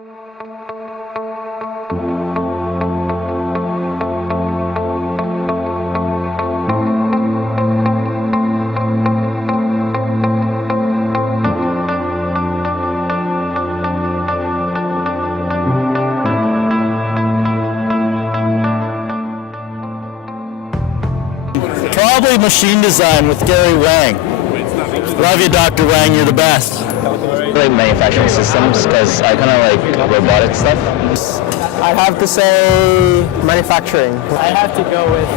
Probably machine design with Gary Wang. Love you, Dr. Wang, you're the best. I like manufacturing systems because I kind of like robotic stuff. I'd have to say manufacturing. I have to go with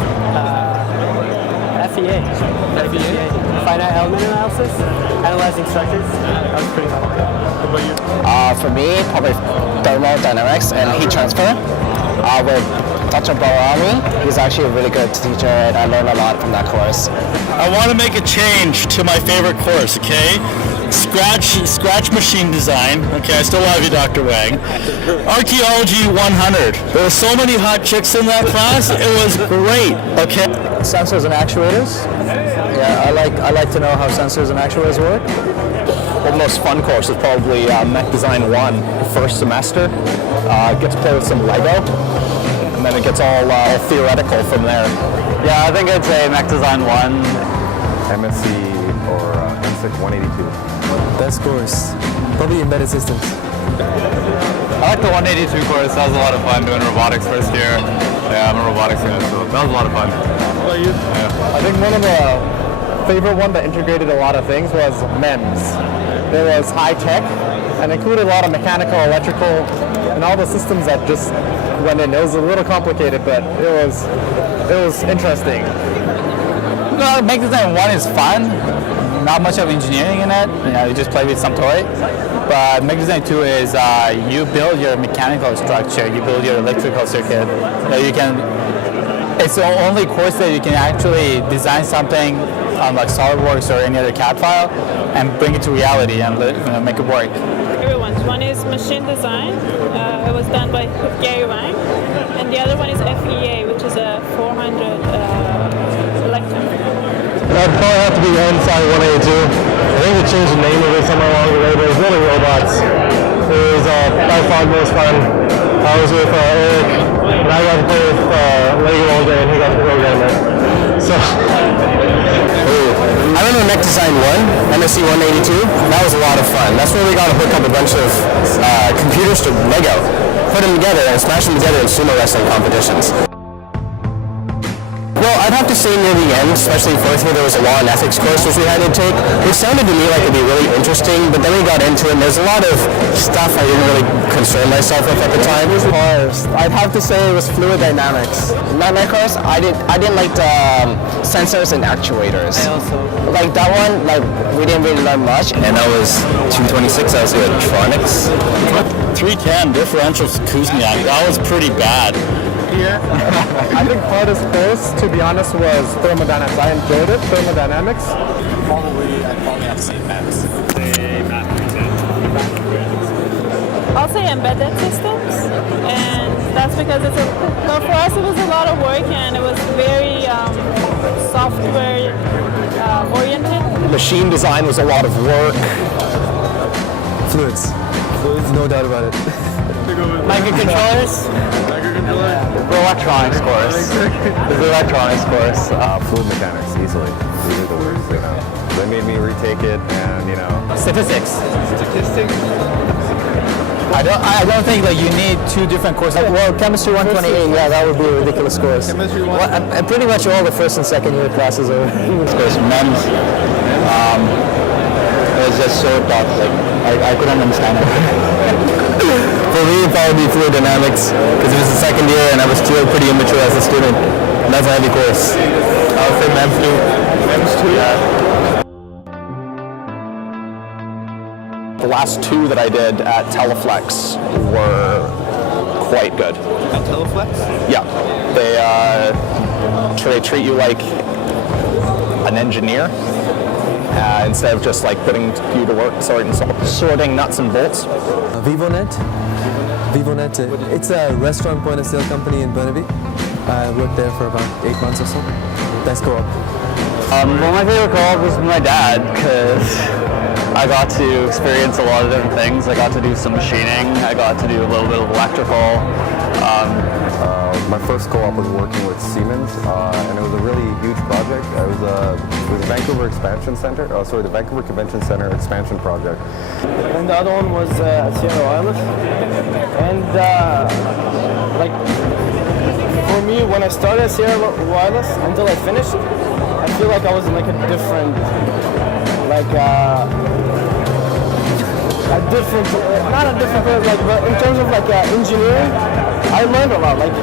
FEA. Finite element analysis, analyzing structures. That was pretty fun. What about you? For me, probably thermodynamics and heat transfer. With Dr. Barami, he's actually a really good teacher, and I learned a lot from that course. I want to make a change to my favorite course, okay? Scratch machine design. Okay, I still love you, Dr. Wang. Archaeology 100. There were so many hot chicks in that class. It was great, okay? Sensors and actuators. Yeah, I like to know how sensors and actuators work. Well, the most fun course is probably Mech Design 1, first semester. Get to play with some Lego, and then it gets all theoretical from there. Yeah, I think I'd say Mech Design 1. MSE or MSESS 182. Best course, probably embedded systems. I like the 182 course. That was a lot of fun doing robotics first year. Yeah, I'm a robotics guy, so that was a lot of fun. What about you? Yeah. I think one of the favorite one that integrated a lot of things was MEMS. There was high tech and included a lot of mechanical, electrical, and all the systems that just went in. It was a little complicated, but it was interesting. No, Mech Design 1 is fun. Not much of engineering in it. You just play with some toy. But Mech Design 2 is you build your mechanical structure, you build your electrical circuit. It's the only course that you can actually design something on like SolidWorks or any other CAD file and bring it to reality and make it work. Everyone's. One is machine design. It was done by Gary Wang, and the other one is FEA, which is a 400 electron. That'd probably have to be Inside 182. I think they changed the name of it somewhere along the way, but it was really robots. It was by far the most fun. I was with Eric, and I got to play with Lego all day, and he got to program it. So, I remember Mech Design 1, MSE 182. That was a lot of fun. That's where we got to hook up a bunch of computers to Lego, put them together, and smash them together in sumo wrestling competitions. Well, I'd have to say near the end, especially in fourth year, there was a law and ethics course which we had to take, which sounded to me like it'd be really interesting, but then we got into it and there's a lot of stuff I didn't really concern myself with at the time. I'd have to say it was fluid dynamics. In my course, I didn't like the sensors and actuators. I also. Like that one, like we didn't really learn much. And that was 226, that was Mechatronics. 310, differential Kuzniak, that was pretty bad. Here. I think hardest course, to be honest, was thermodynamics. I enjoyed it, thermodynamics. Probably have to say MEMS. I'll say embedded systems, and that's because well, for us it was a lot of work and it was very software oriented. Machine design was a lot of work. Fluids, no doubt about it. Microcontrollers. The electronics course. The electronics course. Fluid mechanics, easily. These are the worst, you know. They made me retake it, and you know. Statistics. I don't think that you need two different courses. Well, chemistry 128, yeah, that would be a ridiculous course. And pretty much all the first and second year classes are. Course MEMS. It was just so tough. Like I couldn't understand it. For me, it'd probably be fluid dynamics, because it was the second year and I was still pretty immature as a student. And that's a heavy course. I would say MEMS too. MEMS too? Yeah. The last two that I did at Teleflex were quite good. At Teleflex? Yeah. They treat you like an engineer instead of just like putting you to work sorting nuts and bolts. VivoNet. It's a restaurant point of sale company in Burnaby. I worked there for about 8 months or so. Best co-op. Well, my favorite co-op was with my dad, because I got to experience a lot of different things. I got to do some machining. I got to do a little bit of electrical. My first co-op was working with Siemens, and it was a really huge project. It was the Vancouver Expansion Center, the Vancouver Convention Center expansion project. And the other one was at Sierra Wireless. And like for me, when I started at Sierra Wireless until I finished, I feel like I was in like a different, not a different place, like, but in terms of like engineering, I learned a lot. Like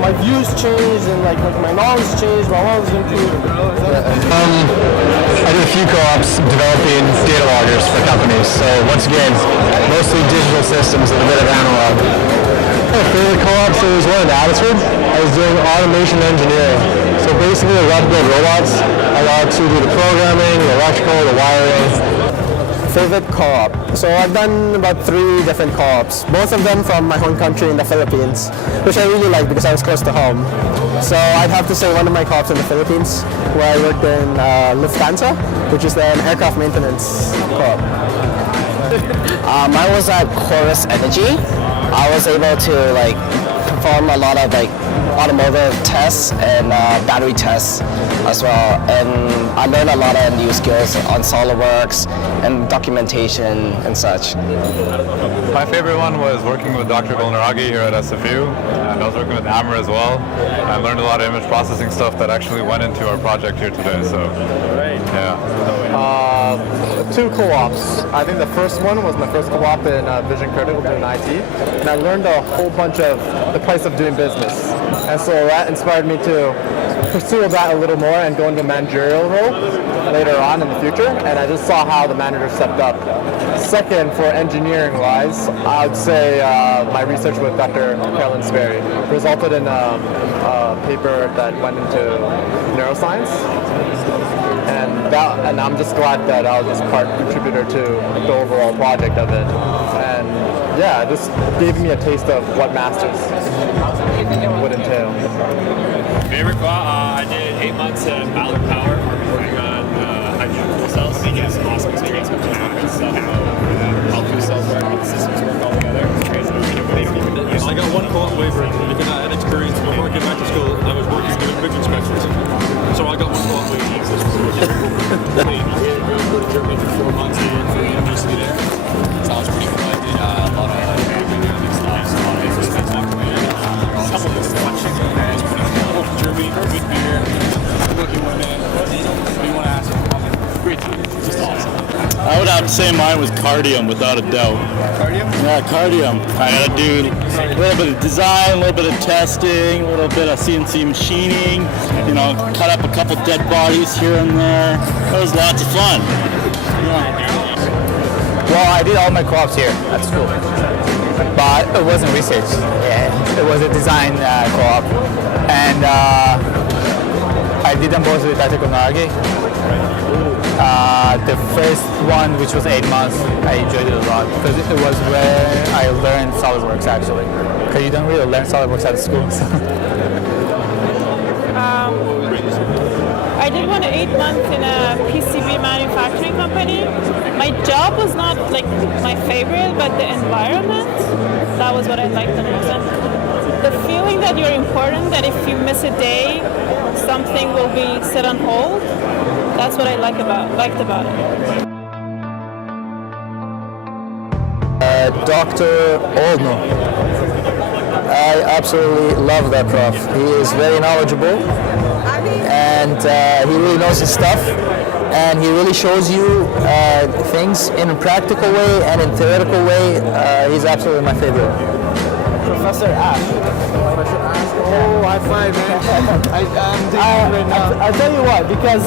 my views changed and like my knowledge changed, my knowledge improved. I did a few co-ops developing data loggers for companies. So once again, mostly digital systems and a bit of analog. My favorite co-ops was one in Abbotsford. I was doing automation engineering. So basically I got to build robots. I got to do the programming, the electrical, the wiring. Favorite co-op. So I've done about 3 different co-ops, both of them from my home country in the Philippines, which I really like because I was close to home. So I'd have to say one of my co-ops in the Philippines, where I worked in Lufthansa, which is an aircraft maintenance co-op. Mine was at Chorus Energy. I was able to like perform a lot of like automotive tests and battery tests as well, and I learned a lot of new skills on SolidWorks and documentation and such. My favorite one was working with Dr. Golnaragi here at SFU, and I was working with Hammer as well. I learned a lot of image processing stuff that actually went into our project here today. So, yeah. 2 co-ops. I think the first one was my first co-op in Vision Critical doing IT, and I learned a whole bunch of the price of doing business. And so that inspired me to pursue that a little more and go into a managerial role later on in the future, and I just saw how the manager stepped up. Second, for engineering-wise, I would say my research with Dr. Carolyn Sperry resulted in a paper that went into neuroscience, and I'm just glad that I was just part contributor to the overall project of it. And yeah, this gave me a taste of what masters would entail. Favorite I did 8 months at Ballard Power working on hydrogen fuel cells. It was an awesome experience with Mechatronics, how fuel cells work, how the systems work all together. It's crazy. I got 1 co-op waiver because I had experience before I came back to school. I was working doing big inspections. So I got 1 co-op waiver. We had to go to Germany for 4 months for university there. So I was pretty cool. I did a lot of doing stuff, so a lot of exercise documentary. Couple of watching. It's pretty cool. Germany, good beer, looking women. We want to ask them. Great team. Just awesome. I would have to say mine was Cardium, without a doubt. Cardium? Yeah, Cardium. I had to do a little bit of design, a little bit of testing, a little bit of CNC machining, cut up a couple dead bodies here and there. It was lots of fun. Well, I did all my co-ops here at school, but it wasn't research. Yeah, it was a design co-op, and I did them both with Dr. Golnaragi. The first one, which was 8 months, I enjoyed it a lot because it was where I learned SolidWorks actually. Because you don't really learn SolidWorks at school. So. I did 8 months in a PCB manufacturing company. My job was not like my favorite, but the environment, that was what I liked the most. And the feeling that you're important, that if you miss a day, something will be set on hold. That's what I liked about it. Dr. Oldno. I absolutely love that prof. He is very knowledgeable, and he really knows his stuff, and he really shows you things in a practical way and in theoretical way. He's absolutely my favorite. Professor Ash. Oh, high five, man. I'm doing right now. I'll tell you what, because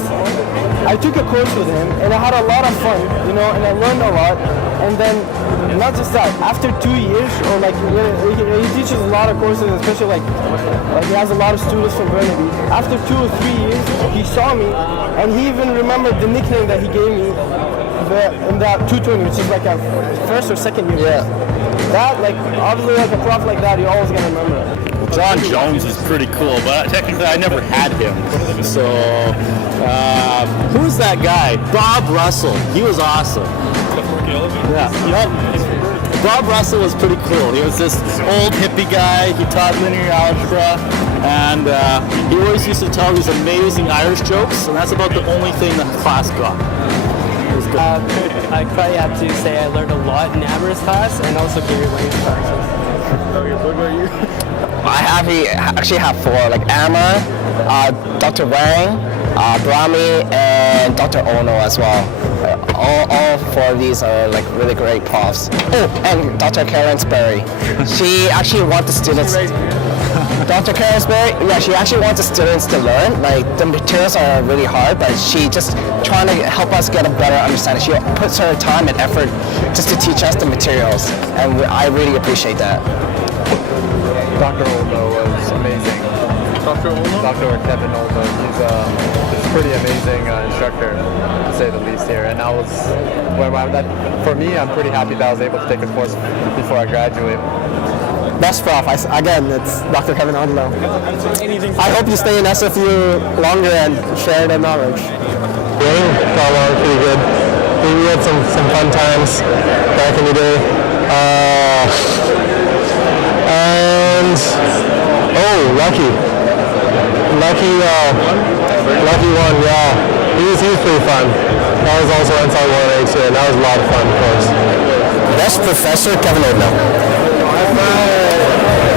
I took a course with him and I had a lot of fun, and I learned a lot. And then, not just that, after 2 years, or like, he teaches a lot of courses, especially like he has a lot of students from Burnaby. After 2 or 3 years, he saw me, and he even remembered the nickname that he gave me in that 220, which is like a first or second year. Yeah. That, like, obviously, like a prof like that, you're always gonna remember it. John Jones is pretty cool, but technically I never had him. So, who's that guy? Bob Russell. He was awesome. Yeah. Yep. Bob Russell was pretty cool. He was this old hippie guy. He taught linear algebra, and he always used to tell these amazing Irish jokes, and that's about the only thing the class got. I probably have to say I learned a lot in Amber's class and also Gary Wang's class. Okay, what about you? I actually have four, like Amber, Dr. Wang, Brahmi, and Dr. Ono as well. All four of these are like really great profs. Oh, and Dr. Karen Sperry. She actually wants the students. Dr. Karen Sperry, yeah, she actually wants the students to learn. Like the materials are really hard, but she just trying to help us get a better understanding. She puts her time and effort just to teach us the materials, and I really appreciate that. Dr. Oldo was amazing. Dr. Oldo? Dr. Kevin Oldo. He's a pretty amazing instructor, to say the least here. And for me, I'm pretty happy that I was able to take a course before I graduate. Best prof, again, it's Dr. Kevin Odlow. I hope you stay in SFU longer and share the knowledge. Yeah, got along pretty good. We had some fun times back in the day. And Lucky one, yeah. He was pretty fun. That was also inside 1A too, and that was a lot of fun, of course. Best professor, Kevin Odlow.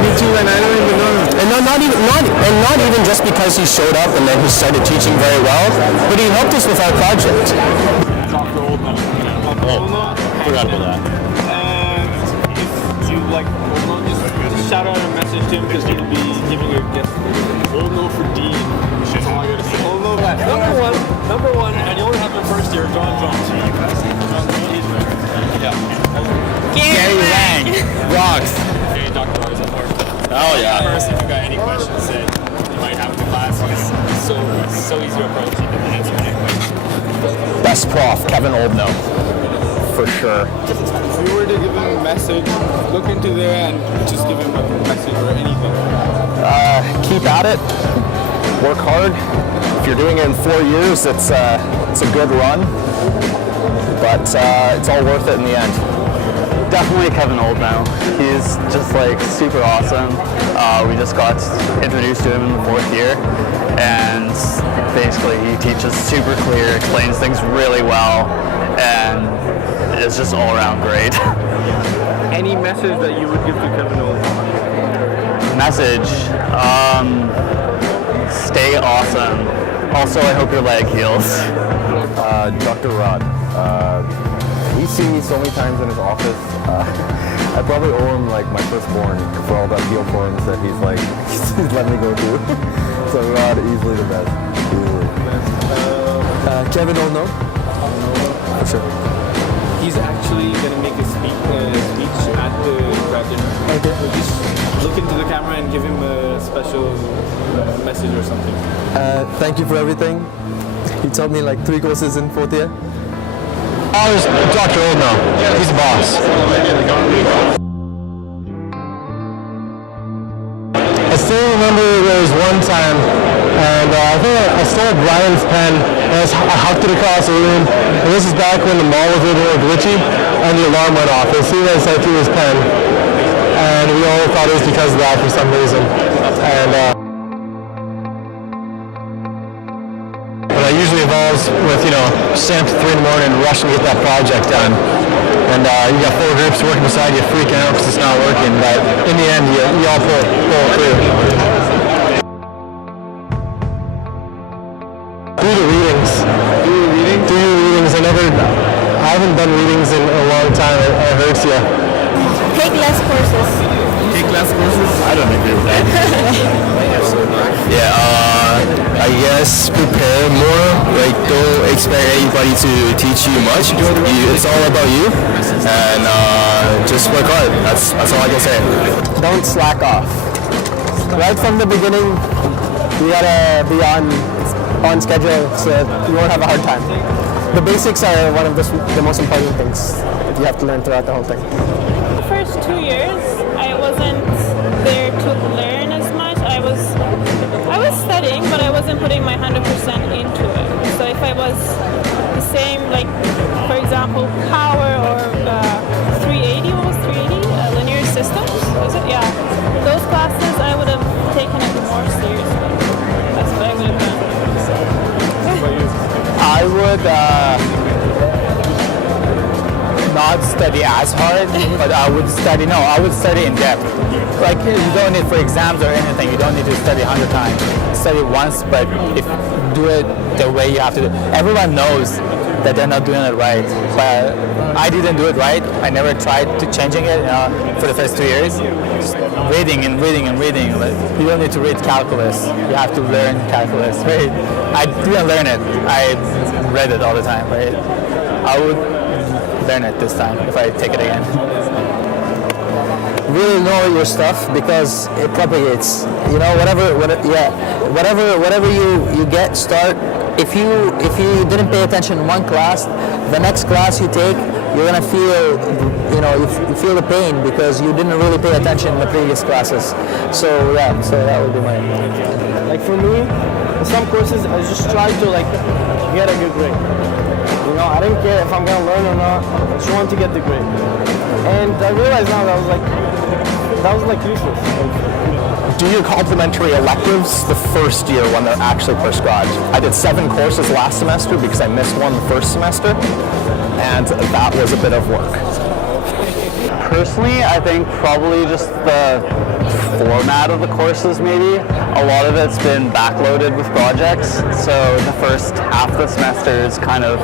Me too, and I don't even know him. And not even just because he showed up and then he started teaching very well, but he helped us with our project. Dr. Oldman. Forgot about that. And if you like Oldman, just shout out a message to him because he'll be giving a gift. Oldman for Dean. That's all I gotta say. Oldman, number one, and you only have the first year, John Jones. Gary Wang. Rocks. Hey, Dr. Roy's up there. Oh yeah. First, if you got any questions that you might have in the class, it's so easy to approach. You can answer any question. Best prof, Kevin Oldno, for sure. If you were to give him a message, look into there and just give him a message or anything. Keep at it. Work hard. If you're doing it in 4 years, it's a good run, but it's all worth it in the end. Definitely Kevin Oldnow. He's just like super awesome. We just got introduced to him in the 4th year, and basically he teaches super clear, explains things really well, and it's just all around great. Any message that you would give to Kevin Oldnow? Message, stay awesome. Also, I hope your leg heals. Dr. Rod. He's seen me so many times in his office. I probably owe him like my firstborn for all the appeal forms that he's like he's let me go through. So Rod, easily the best. Easily. Kevin Olno. For sure. He's actually going to make a speech at the grad dinner. Okay. So just look into the camera and give him a special message or something. Thank you for everything. He taught me like 3 courses in 4th year. I was Dr. Oldno. He's the boss. I still remember there was one time, and I think I stole Brian's pen, and I hucked it across the room. And this is back when the mall was a little glitchy, and the alarm went off. As soon as I threw his pen, and we all thought it was because of that for some reason. And but it usually involves with, staying up to 3 in the morning and rushing to get that project done. And you got 4 groups working beside you, freaking out because it's not working. But in the end, you all pull through. Do the readings. Do your readings. I haven't done readings in a long time. It hurts you. Take less courses. Take less courses? I don't agree with that. I guess prepare more. Like, don't expect anybody to teach you much. It's all about you, and just work hard. That's all I can say. Don't slack off. Right from the beginning, you gotta be on schedule so you won't have a hard time. The basics are one of the most important things that you have to learn throughout the whole thing. The first 2 years, I wasn't there to learn as putting my 100% into it. So if I was the same, like for example, power or 380, what was 380? Linear systems, was it? Yeah. Those classes I would have taken it more seriously. That's what I would have done. I would not study as hard, but I would study in depth. Like you don't need for exams or anything, you don't need to study 100 times. Study once, but if do it the way you have to do. Everyone knows that they're not doing it right, but I didn't do it right. I never tried to changing it for the first 2 years. Just reading and reading and reading. Like, you don't need to read calculus. You have to learn calculus. Right? I didn't learn it. I read it all the time. Right? I would learn it this time if I take it again. Really know your stuff because it propagates. You know, whatever you get, start. If you didn't pay attention in one class, the next class you take, you're gonna feel, you feel the pain because you didn't really pay attention in the previous classes. So yeah, so that would be mine. Like for me, in some courses, I just try to get a good grade. You know, I didn't care if I'm gonna learn or not. I just wanted to get the grade. And I realized now that was useless. Do your complementary electives the first year when they're actually prescribed. I did 7 courses last semester because I missed one the first semester, and that was a bit of work. Personally, I think probably just the format of the courses maybe. A lot of it's been backloaded with projects, so the first half of the semester is kind of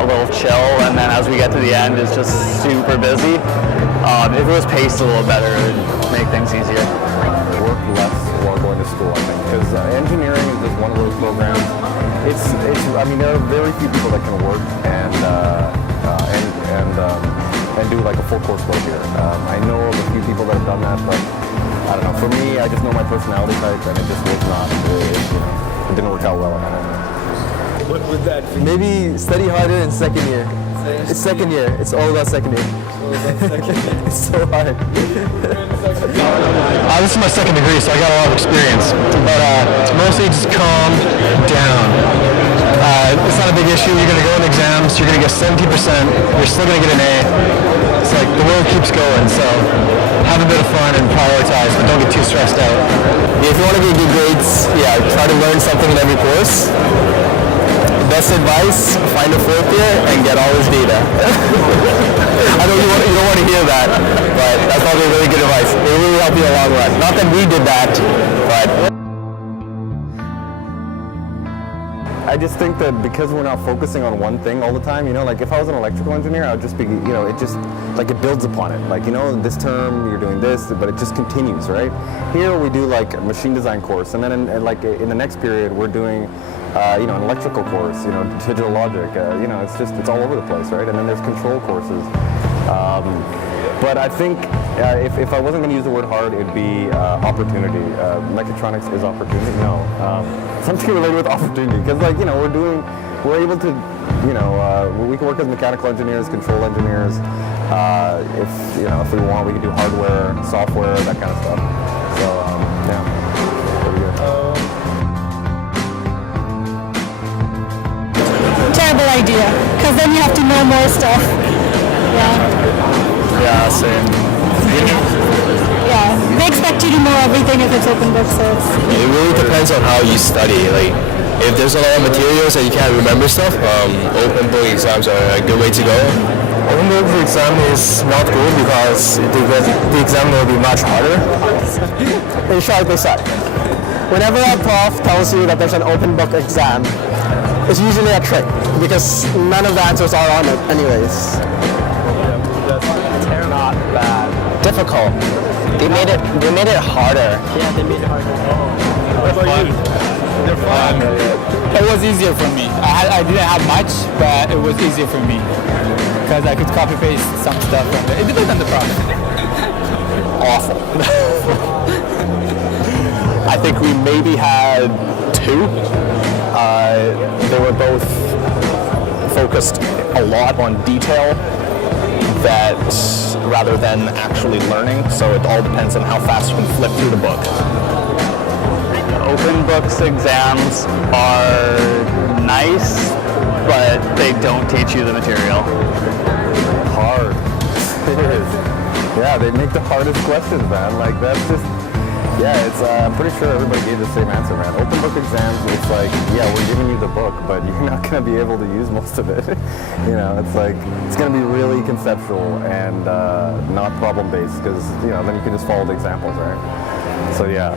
a little chill, and then as we get to the end, it's just super busy. If it was paced a little better, it would make things easier. Work less while going to school, I think, because engineering is just one of those programs. I mean, there are very few people that can work and do like a full course load here. I know of a few people that have done that, but I don't know. For me, I just know my personality type, and it just was not. It didn't work out well. What would that be? Maybe study harder in second year. It's second year. It's all about second year. It's so hard. This is my second degree, so I got a lot of experience. But mostly just calm down. It's not a big issue. You're going to go in exams. You're going to get 70%. You're still going to get an A. It's like the world keeps going. So have a bit of fun and prioritize, but don't get too stressed out. If you want to get good grades, try to learn something in every course. Best advice, find a fourth year and get all his data. I know you don't want to hear that, but that's probably really good advice. It will really help you in the long run. Not that we did that, but... I just think that because we're not focusing on one thing all the time, like if I was an electrical engineer, I would just be, it just, like it builds upon it. Like, this term you're doing this, but it just continues, right? Here we do like a machine design course, and then in the next period we're doing, an electrical course, digital logic, it's all over the place, right? And then there's control courses. But I think if I wasn't going to use the word hard, it'd be opportunity. Mechatronics is opportunity. No, something related with opportunity, because we're able to, we can work as mechanical engineers, control engineers. If we want, we can do hardware, software, that kind of stuff. So pretty good. Terrible idea, because then you have to know more stuff. Yeah, same. Yeah, they expect you to know everything if it's open book, so It really depends on how you study. Like, if there's a lot of materials and you can't remember stuff, open book exams are a good way to go. Open book exam is not good because the exam will be much harder. In short, they suck. Whenever a prof tells you that there's an open book exam, it's usually a trick because none of the answers are on it anyways. Not bad. Difficult. They made it harder. Yeah, they made it harder. They're fun. It was easier for me. I didn't have much, but it was easier for me because I could copy paste some stuff from there. It depends on the problem. Awful. I think we maybe had 2. They were both focused a lot on detail rather than actually learning, so it all depends on how fast you can flip through the book. open books exams are nice, but they don't teach you the material. Hard. It is. Yeah, they make the hardest questions, man. Like, that's just, yeah, it's, I'm pretty sure everybody gave the same answer, man. Open book exams, it's like, yeah, we're giving you the book, but you're not going to be able to use most of it. You know, it's like, it's going to be really conceptual and not problem-based, because, you know, then you can just follow the examples, right? So, yeah.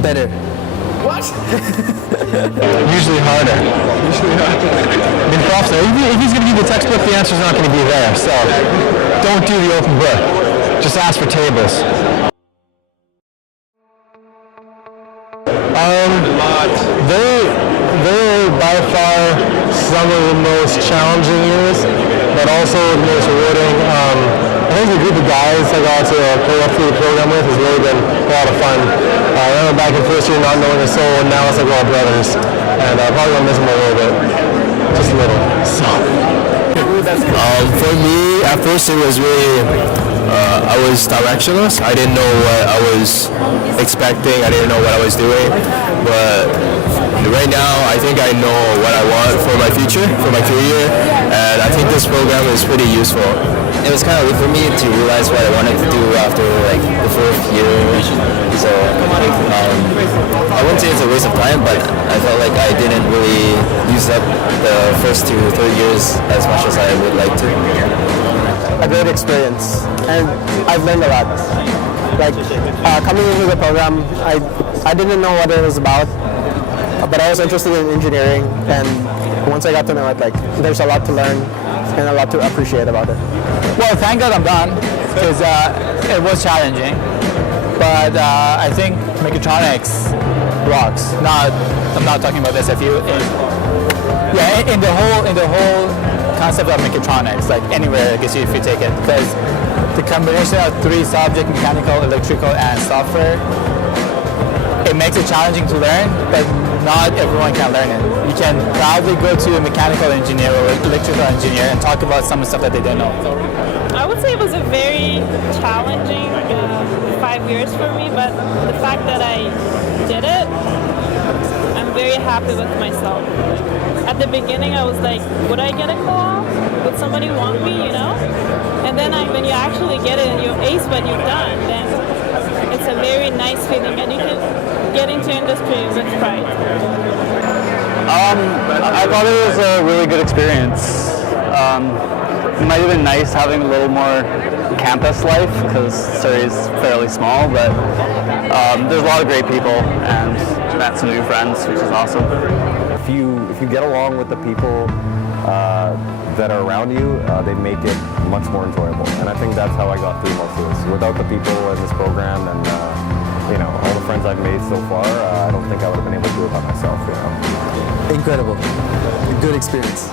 Better. What? Usually harder. I mean, prof, if he's going to give you the textbook, the answer's not going to be there. So don't do the open book. Just ask for tables. They're by far some of the most challenging years, but also the most rewarding. I think the group of guys I got to go up through the program with has really been a lot of fun. I remember back in first year not knowing a soul, and now it's like we're all brothers. And probably gonna miss them a little bit, just a little. So. For me, at first it was really, I was directionless. I didn't know what I was expecting. I didn't know what I was doing. But right now, I think I know what I want for my future, for my career, and I think this program is pretty useful. It was kind of weird for me to realize what I wanted to do after like the fourth year. So I wouldn't say it's a waste of time, but I felt like I didn't really use up the first 2 or 3 years as much as I would like to. A great experience, and I've learned a lot. Like coming into the program, I didn't know what it was about, but I was interested in engineering, and once I got to know it, like there's a lot to learn and a lot to appreciate about it. Well, thank God I'm done, because it was challenging. But I think Mechatronics rocks. I'm not talking about SFU. In the whole concept of Mechatronics, like anywhere, I guess if you take it, because the combination of 3 subjects, mechanical, electrical, and software, it makes it challenging to learn, but not everyone can learn it. You can proudly go to a mechanical engineer or electrical engineer and talk about some stuff that they don't know. I would say it was a very challenging 5 years for me, but the fact that I did it, I'm very happy with myself. At the beginning, I was like, would I get a call? Would somebody want me, you know? And then when you actually get it and you ace what you've done, then it's a very nice feeling, and you can get into industry with pride. I thought it was a really good experience. It might have been nice having a little more campus life, because Surrey is fairly small, but there's a lot of great people and met some new friends, which is awesome. If you get along with the people that are around you, they make it much more enjoyable. And I think that's how I got through most of this. Without the people in this program and you know, all the friends I've made so far, I don't think I would have been able to do it by myself. You know. Incredible. A good experience.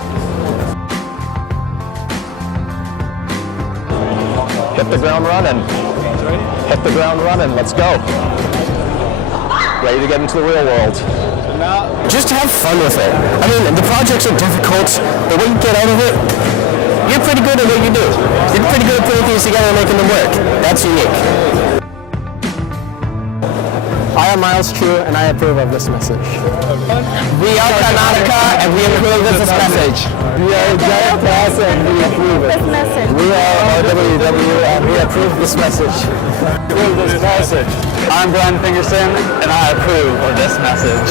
Hit the ground running. Hit the ground running. Let's go. Ready to get into the real world. Just have fun with it. I mean, the projects are difficult, but when you get out of it, you're pretty good at what you do. You're pretty good at putting things together and making them work. That's unique. I am Miles True, and I approve of this message. We are Karnataka, and we approve of this message. We are Giant Class, and we approve it. We are RWW, and we approve this message. Approve this message. I'm Brian Fingerson, and I approve of this message.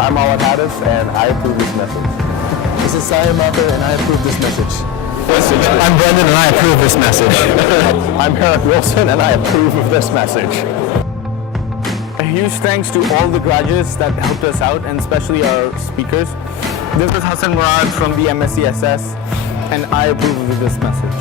I'm Alan Haddis, and I approve this message. This is Simon Marker, and I approve this message. I'm Brendan, and I approve this message. I'm Eric Wilson, and I approve of this message. A huge thanks to all the graduates that helped us out, and especially our speakers. This is Hassan Murad from the MSESS, and I approve of this message.